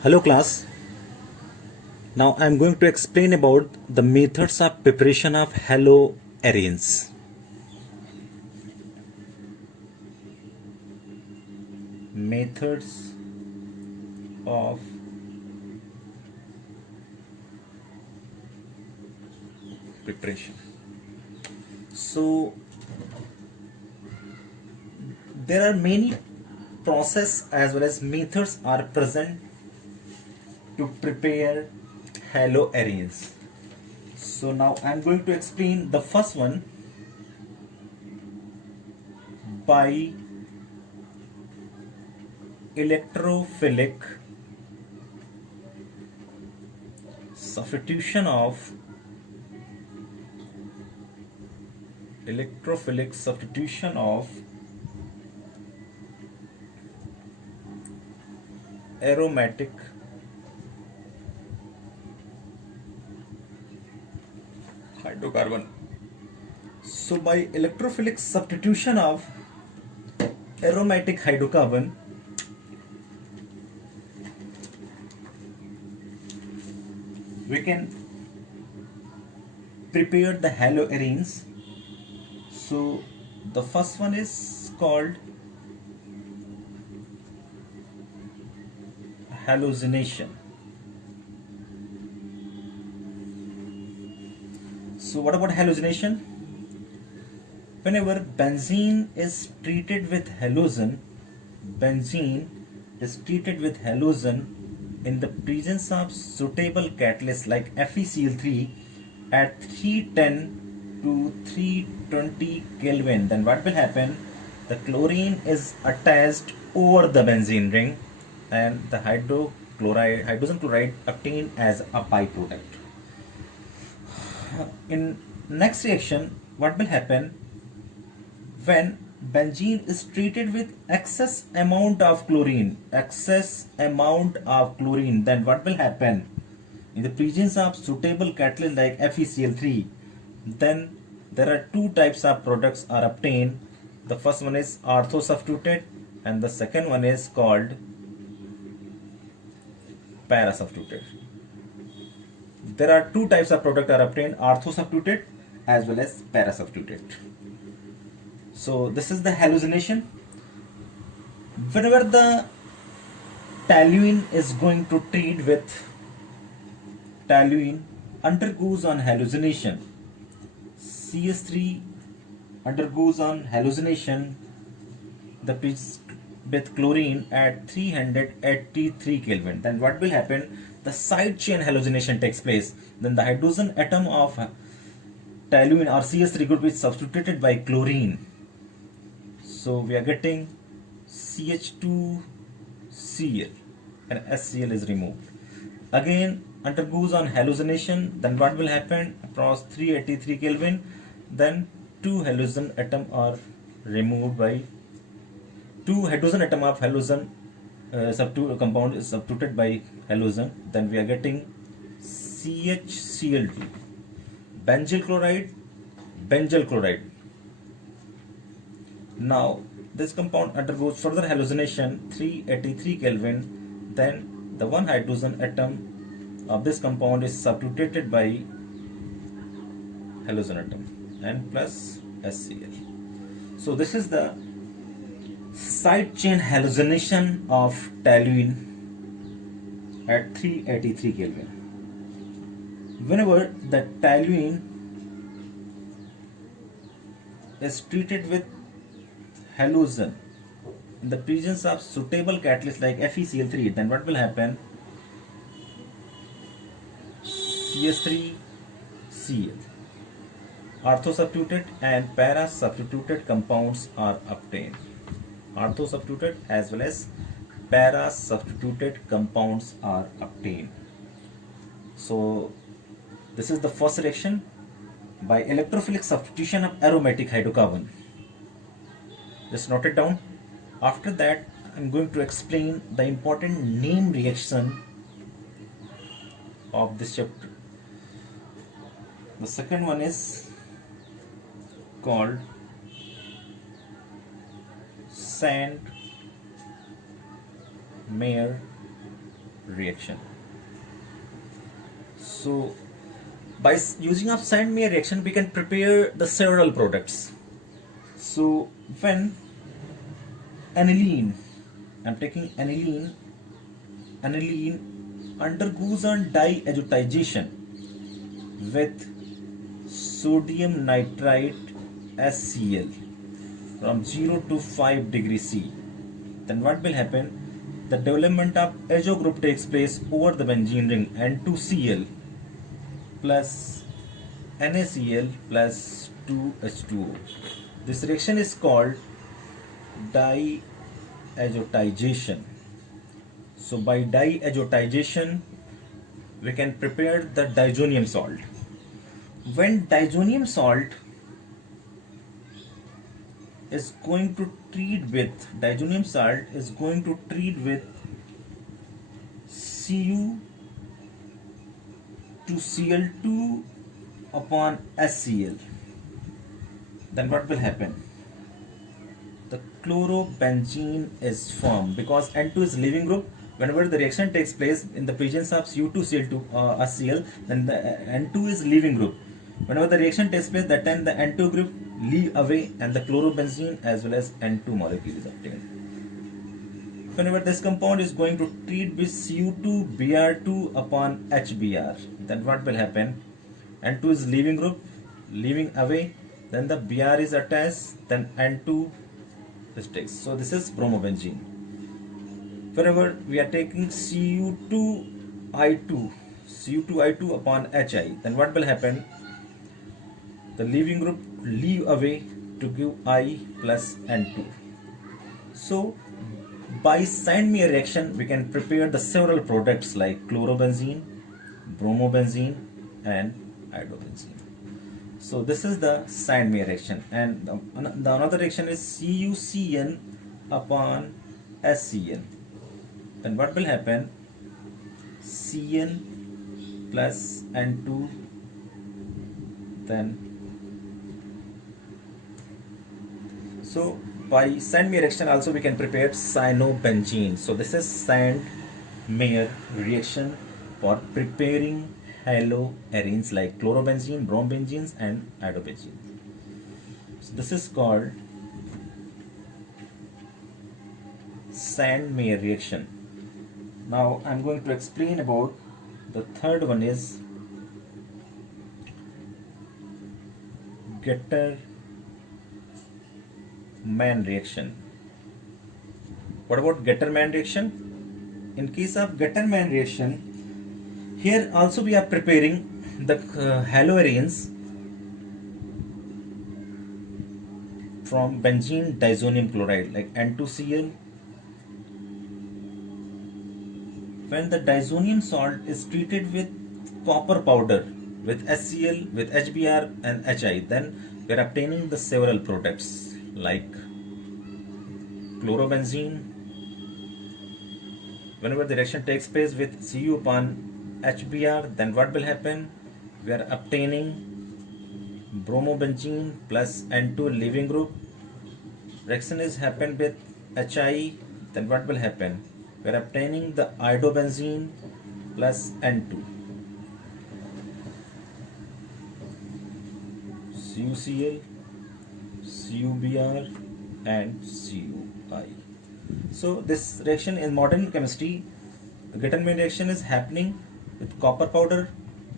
Hello class. Now I am going to explain about the methods of preparation of haloarenes. Methods of preparation. So there are many process as well as methods are present to prepare haloarenes. So now I am going to explain the first one by electrophilic substitution of aromatic hydrocarbon. So by electrophilic substitution of aromatic hydrocarbon, we can prepare the haloarenes. So the first one is called halogenation. So what about halogenation? Whenever benzene is treated with halogen in the presence of suitable catalyst like FeCl3 at 310 to 320 Kelvin, then what will happen? The chlorine is attached over the benzene ring and the hydrogen chloride obtained as a byproduct. In next reaction, what will happen? When benzene is treated with excess amount of chlorine, then what will happen? In the presence of suitable catalyst like FeCl3, then there are two types of products are obtained. The first one is orthosubstituted and the second one is called parasubstituted. There are two types of product are obtained, orthosubstituted as well as parasubstituted. So this is the halogenation. Whenever the toluene is going to treat with toluene undergoes on halogenation, CS3 undergoes on halogenation with chlorine at 383 Kelvin, then what will happen? The side chain halogenation takes place. Then the hydrogen atom of toluene or CS3 would be substituted by chlorine. So we are getting CH2Cl and HCl is removed. Again undergoes on halogenation, then what will happen? Across 383 Kelvin, then two halogen atom are removed by two hydrogen atom of halogen compound is substituted by halogen, then we are getting CHCl2, benzyl chloride. Now this compound undergoes further halogenation 383 Kelvin, then the one hydrogen atom of this compound is substituted by halogen atom and plus HCl. So this is the side chain halogenation of toluene at 383 Kelvin. Whenever the toluene is treated with halogen in the presence of suitable catalyst like FeCl3, then what will happen? CS3Cl. Orthosubstituted and parasubstituted compounds are obtained. Orthosubstituted as well as parasubstituted compounds are obtained. So this is the first reaction by electrophilic substitution of aromatic hydrocarbon. Just note it down. After that, I'm going to explain the important name reaction of this chapter. The second one is called Sand Meyer reaction. So by using of Sandmeyer reaction, we can prepare the several products. So when aniline, I'm taking aniline, aniline undergoes on diazotization with sodium nitrite HCl from 0 to 5 degrees C, then what will happen? The development of azo group takes place over the benzene ring N2Cl plus NaCl plus 2H2O. This reaction is called diazotization. So by diazotization, we can prepare the diazonium salt. When diazonium salt is going to treat with Cu to Cl2 upon HCl, then what will happen? The chlorobenzene is formed because N2 is leaving group. Whenever the reaction takes place in the presence of Cu2Cl2 HCl, then the N2 is leaving group. Whenever the reaction takes place, that time the N2 group leave away and the chlorobenzene as well as N2 molecule is obtained. Whenever this compound is going to treat with Cu2Br2 upon HBr, then what will happen? N2 is leaving group, leaving away, then the Br is attached, then N2 is takes. So this is bromobenzene. Whenever we are taking Cu2I2 upon Hi, then what will happen? The leaving group leave away to give I plus N2. So by Sandmeyer reaction, we can prepare the several products like chlorobenzene, bromobenzene and iodobenzene. So this is the Sandmeyer reaction, and the another reaction is CuCN upon HCN. Then what will happen? Cn plus N2, then so by Sandmeyer reaction also we can prepare cyanobenzene. So this is Sandmeyer reaction for preparing haloarenes like chlorobenzene, bromobenzenes and iodobenzene. So this is called Sandmeyer reaction. Now I'm going to explain about the third one is Gettermann reaction. What about Gettermann reaction? In case of Gettermann reaction, here also we are preparing the haloarenes from benzene diazonium chloride like N2Cl. When the diazonium salt is treated with copper powder, with HCl, with HBr and Hi, then we are obtaining the several products like chlorobenzene. Whenever the reaction takes place with Cu upon HBr, then what will happen? We are obtaining bromobenzene plus N2 leaving group. Reaction is happened with Hi, then what will happen? We are obtaining the iodobenzene plus N2. CuCl, CuBr and CuI. So this reaction in modern chemistry, the Gettermann reaction is happening with copper powder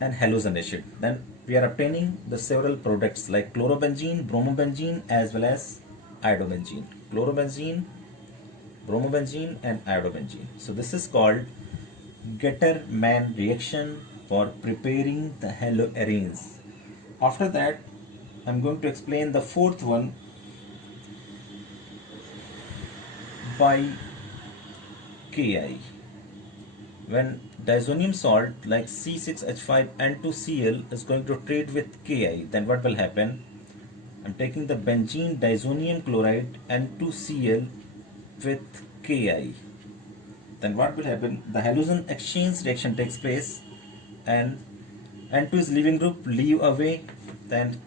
and halogen acid. Then we are obtaining the several products like chlorobenzene, bromobenzene as well as iodobenzene. Chlorobenzene, bromobenzene and iodobenzene. So this is called Gettermann reaction for preparing the haloarenes. After that, I'm going to explain the fourth one by Ki. When diazonium salt like C6H5N2Cl is going to treat with Ki, then what will happen? I'm taking the benzene diazonium chloride N2Cl with Ki. Then what will happen? The halogen exchange reaction takes place and N2 is leaving group, leave away, then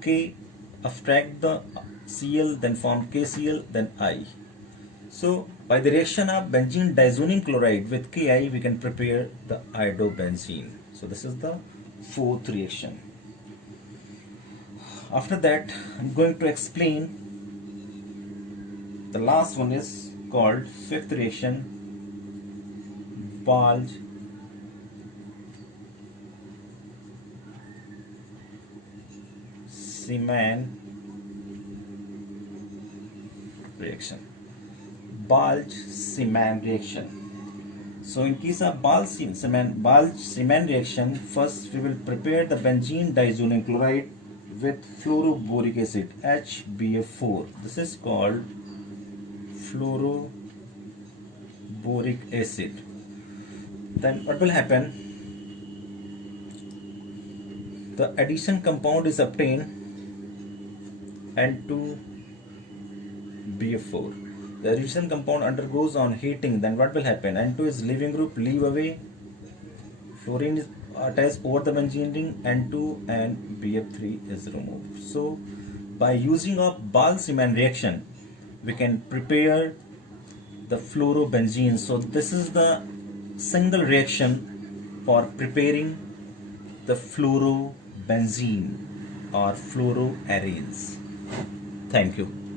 K abstract the Cl, then form KCl, then I. So by the reaction of benzene diazoning chloride with Ki, we can prepare the iodobenzene. So this is the fourth reaction. After that, I'm going to explain the last one is called fifth reaction, Balch Seemann reaction. Balch-Seemann reaction. So in case of Balch-Seemann reaction, first we will prepare the benzene diazoning chloride with fluoroboric acid HBF4. This is called fluoroboric acid. Then what will happen? The addition compound is obtained N2BF4. The addition compound undergoes on heating, then what will happen? N2 is leaving group, leave away, fluorine is attached over the benzene ring, N2 and BF3 is removed. So by using of Balch-Seemann reaction, we can prepare the fluorobenzene. So this is the single reaction for preparing the fluorobenzene or fluoroarenes. Thank you.